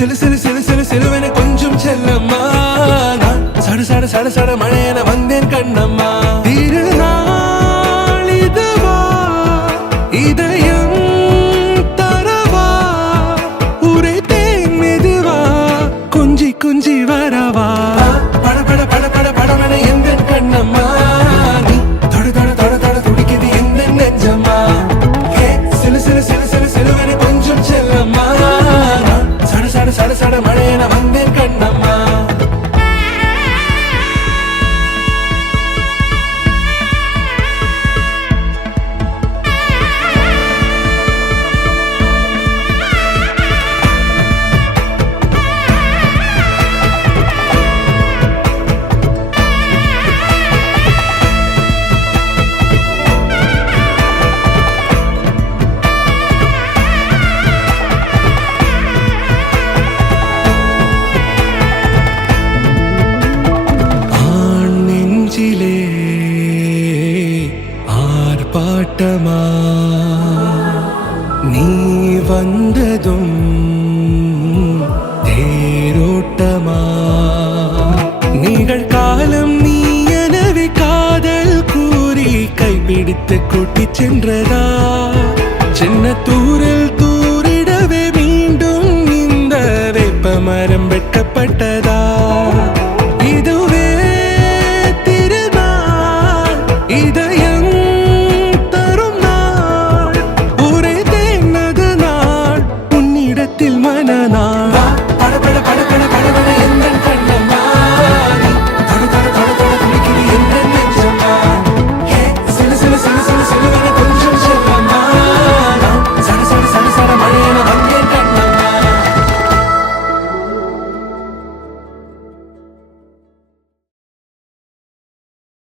சிலு சிலு சிலு சிலு சிலுவென கொஞ்சம் செல்லம்மா நான் சட சட சட சட மழையென வந்தேன் கண்ணம்மா திருநாள் இதுவா இதயம் தரவா உரைத்தேன் மெதுவா கொஞ்சி கொஞ்சி வரவா பட பட பட பட படமென எந்த கண்ணம்மா நீ தொட தொட தொட தொட துடிக்குது எந்த நெஞ்சம்மா சிலு சிலு சிலு சிலு சிலுவென கொஞ்சம் செல்லம்மா சட சட சட சட மழையென வந்தேன் கண்ணம்மா ஆர்ப்பாட்டமா நீ வந்ததும் தேரோட்டமா நிகழ்காலம் நீ எனவே காதல் கூறி கைப்பிடித்து கூட்டிச் சென்றதா சின்ன தூரல் தூரிடவே மீண்டும் இந்த வேப்ப மரம் வெட்கப்பட்டதா இதுவே திருநாள் இதயம் மனநாள்